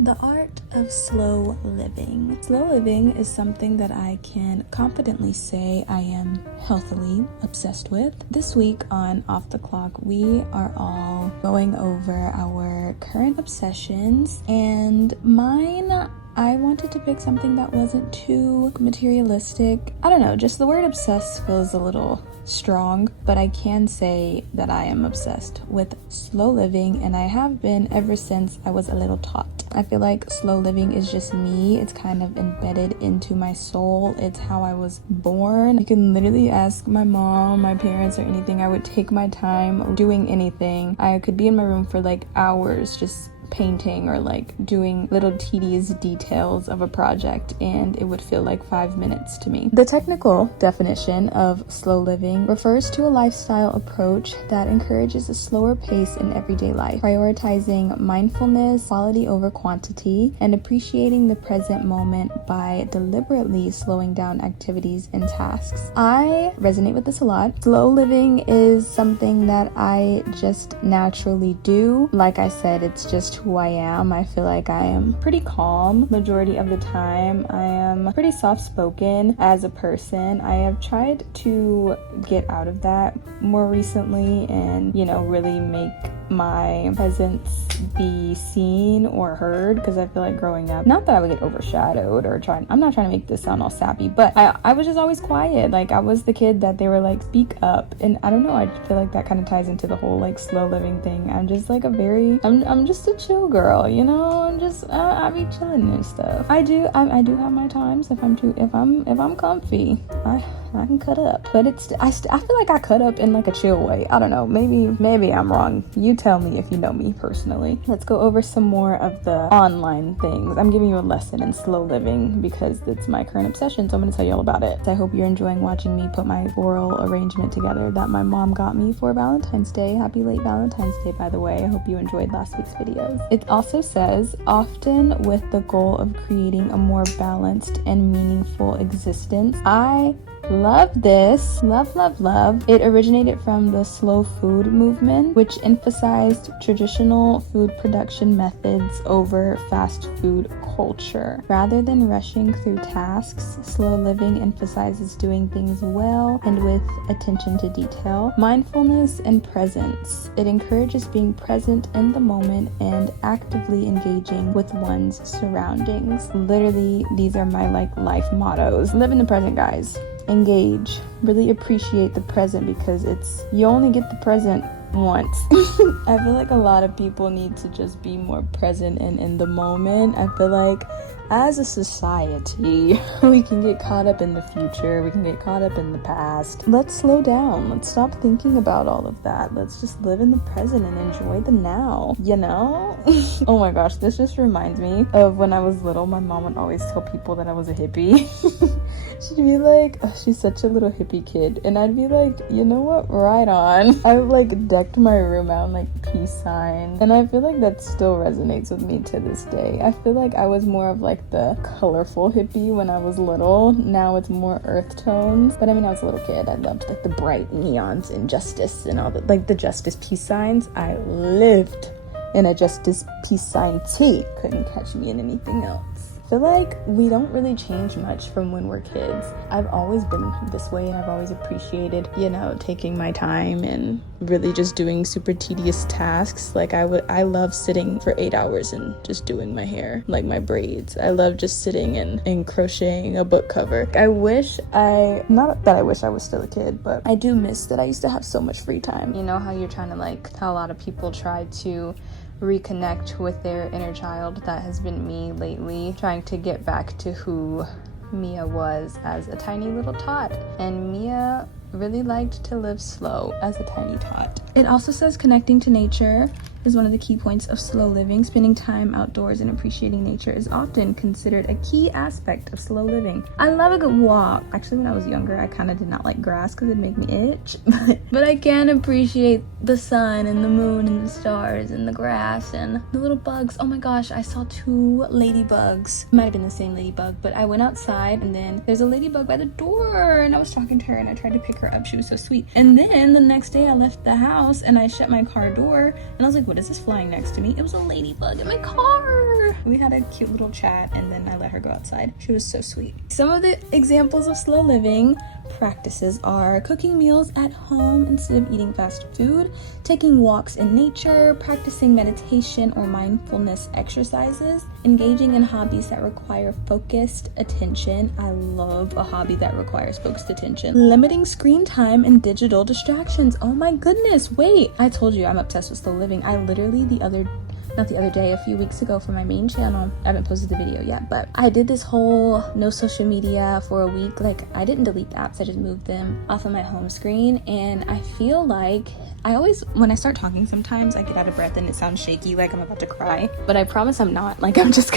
The art of slow living. Slow living is something that I can confidently say I am healthily obsessed with. This week on Off the Clock, we are all going over our current obsessions, and mine, I wanted to pick something that wasn't too materialistic. I don't know, just the word obsessed feels a little strong, but I can say that I am obsessed with slow living, and I have been ever since I was a little tot. I feel like slow living is just me. It's kind of embedded into my soul. It's how I was born. You can literally ask my mom, my parents, or anything. I would take my time doing anything. I could be in my room for like hours just painting or like doing little tedious details of a project, and it would feel like 5 minutes to me. The technical definition of slow living refers to a lifestyle approach that encourages a slower pace in everyday life, prioritizing mindfulness, quality over quantity, and appreciating the present moment by deliberately slowing down activities and tasks. I resonate with this a lot. Slow living is something that I just naturally do. Like I said, it's just who I am. I feel like I am pretty calm majority of the time. I am pretty soft-spoken as a person. I have tried to get out of that more recently and, really make my presence be seen or heard, because I feel like growing up, not that I would get overshadowed or I'm not trying to make this sound all sappy, but I was just always quiet. Like, I was the kid that they were like, speak up. And I don't know, I feel like that kind of ties into the whole like slow living thing. I'm just like I'm just a chill girl, I'm just I be chilling and stuff. I do have my times if I'm comfy. I can cut up, but I feel like I cut up in like a chill way. I don't know, maybe I'm wrong. You tell me if you know me personally. Let's go over some more of the online things. I'm giving you a lesson in slow living because it's my current obsession, so I'm going to tell you all about it. I hope you're enjoying watching me put my floral arrangement together that my mom got me for Valentine's Day. Happy late Valentine's Day, by the way. I hope you enjoyed last week's videos. It also says, often with the goal of creating a more balanced and meaningful existence. I love this. Love. It originated from the slow food movement, which emphasized traditional food production methods over fast food culture. Rather than rushing through tasks, slow living emphasizes doing things well and with attention to detail, mindfulness, and presence. It encourages being present in the moment and actively engaging with one's surroundings. Literally, these are my life mottos. Live in the present, guys. Engage. Really appreciate the present, because you only get the present once. I feel like a lot of people need to just be more present and in the moment. I feel like as a society, we can get caught up in the future, we can get caught up in the past. Let's slow down. Let's stop thinking about all of that. Let's just live in the present and enjoy the now, Oh my gosh, this just reminds me of when I was little. My mom would always tell people that I was a hippie. She'd be like, oh, she's such a little hippie kid. And I'd be like, you know what, right on. I like decked my room out in like peace signs, and I feel like that still resonates with me to this day. I feel like I was more of like the colorful hippie when I was little. Now it's more earth tones, but I mean, I was a little kid. I loved like the bright neons and justice and all the like the justice peace signs. I lived in a justice peace sign tee. Couldn't catch me in anything else. I feel like we don't really change much from when we're kids. I've always been this way, and I've always appreciated, taking my time and really just doing super tedious tasks. Like I love sitting for 8 hours and just doing my hair, like my braids. I love just sitting and crocheting a book cover. Not that I wish I was still a kid, but I do miss that I used to have so much free time. You know how you're trying to how a lot of people try to reconnect with their inner child? That has been me lately, trying to get back to who Mia was as a tiny little tot. And Mia really liked to live slow as a tiny tot. It also says connecting to nature is one of the key points of slow living. Spending time outdoors and appreciating nature is often considered a key aspect of slow living. I love a good walk. Actually, when I was younger, I kind of did not like grass because it'd make me itch. But I can appreciate the sun and the moon and the stars and the grass and the little bugs. Oh my gosh, I saw 2 ladybugs. Might have been the same ladybug, but I went outside and then there's a ladybug by the door and I was talking to her and I tried to pick her up. She was so sweet. And then the next day I left the house and I shut my car door and I was like, what is this flying next to me? It was a ladybug in my car. We had a cute little chat and then I let her go outside. She was so sweet. Some of the examples of slow living practices are cooking meals at home instead of eating fast food, taking walks in nature, practicing meditation or mindfulness exercises, engaging in hobbies that require focused attention. I love a hobby that requires focused attention. Limiting screen time and digital distractions. Oh my goodness, wait. I told you I'm obsessed with slow living. I literally a few weeks ago for my main channel, I haven't posted the video yet, but I did this whole no social media for a week. Like, I didn't delete the apps, I just moved them off of my home screen. And I feel like when I start talking, sometimes I get out of breath and it sounds shaky, like I'm about to cry, but I promise I'm not. Like, I'm just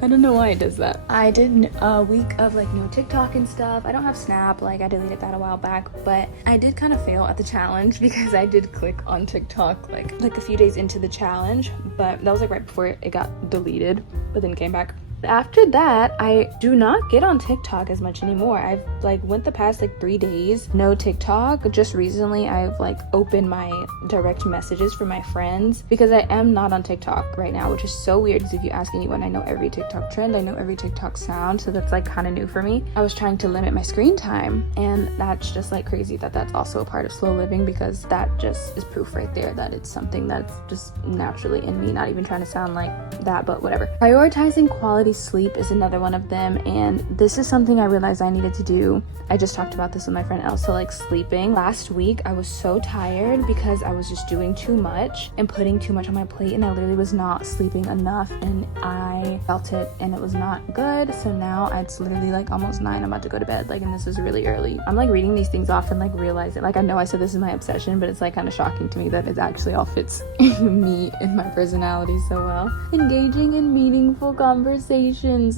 I don't know why it does that. I did a week of like no TikTok and stuff. I don't have Snap, like I deleted that a while back, but I did kind of fail at the challenge because I did click on TikTok like a few days into the challenge, but that was like right before it got deleted, but then came back. After that, I do not get on TikTok as much anymore. I've like went the past like 3 days, no TikTok. Just recently, I've like opened my direct messages for my friends because I am not on TikTok right now, which is so weird because if you ask anyone, I know every TikTok trend, I know every TikTok sound, so that's like kind of new for me. I was trying to limit my screen time, and that's just like crazy that that's also a part of slow living, because that just is proof right there that it's something that's just naturally in me, not even trying to sound like that, but whatever. Prioritizing quality sleep is another one of them, and this is something I realized I needed to do. I just talked about this with my friend Elsa, like sleeping. Last week I was so tired because I was just doing too much and putting too much on my plate, and I literally was not sleeping enough, and I felt it and it was not good. So now it's literally like almost 9, I'm about to go to bed, like, and this is really early. I'm like reading these things off and like realizing, like, I know I said this is my obsession, but it's like kind of shocking to me that it actually all fits me and my personality so well. Engaging in meaningful conversations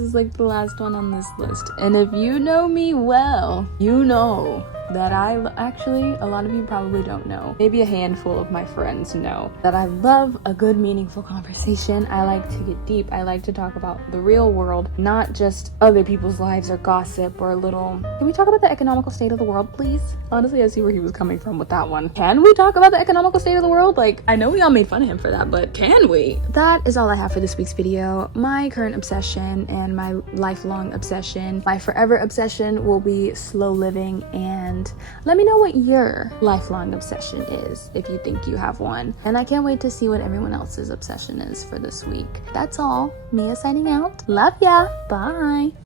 is like the last one on this list, and if you know me well, you know that actually, a lot of you probably don't know, maybe a handful of my friends know, that I love a good meaningful conversation. I like to get deep. I like to talk about the real world, not just other people's lives or gossip or can we talk about the economical state of the world, please? Honestly, I see where he was coming from with that one. Can we talk about the economical state of the world? Like, I know we all made fun of him for that, but can we? That is all I have for this week's video. My current obsession and my lifelong obsession, my forever obsession, will be slow living, and let me know what your lifelong obsession is if you think you have one. And I can't wait to see what everyone else's obsession is for this week. That's all. Mia signing out. Love ya. Bye.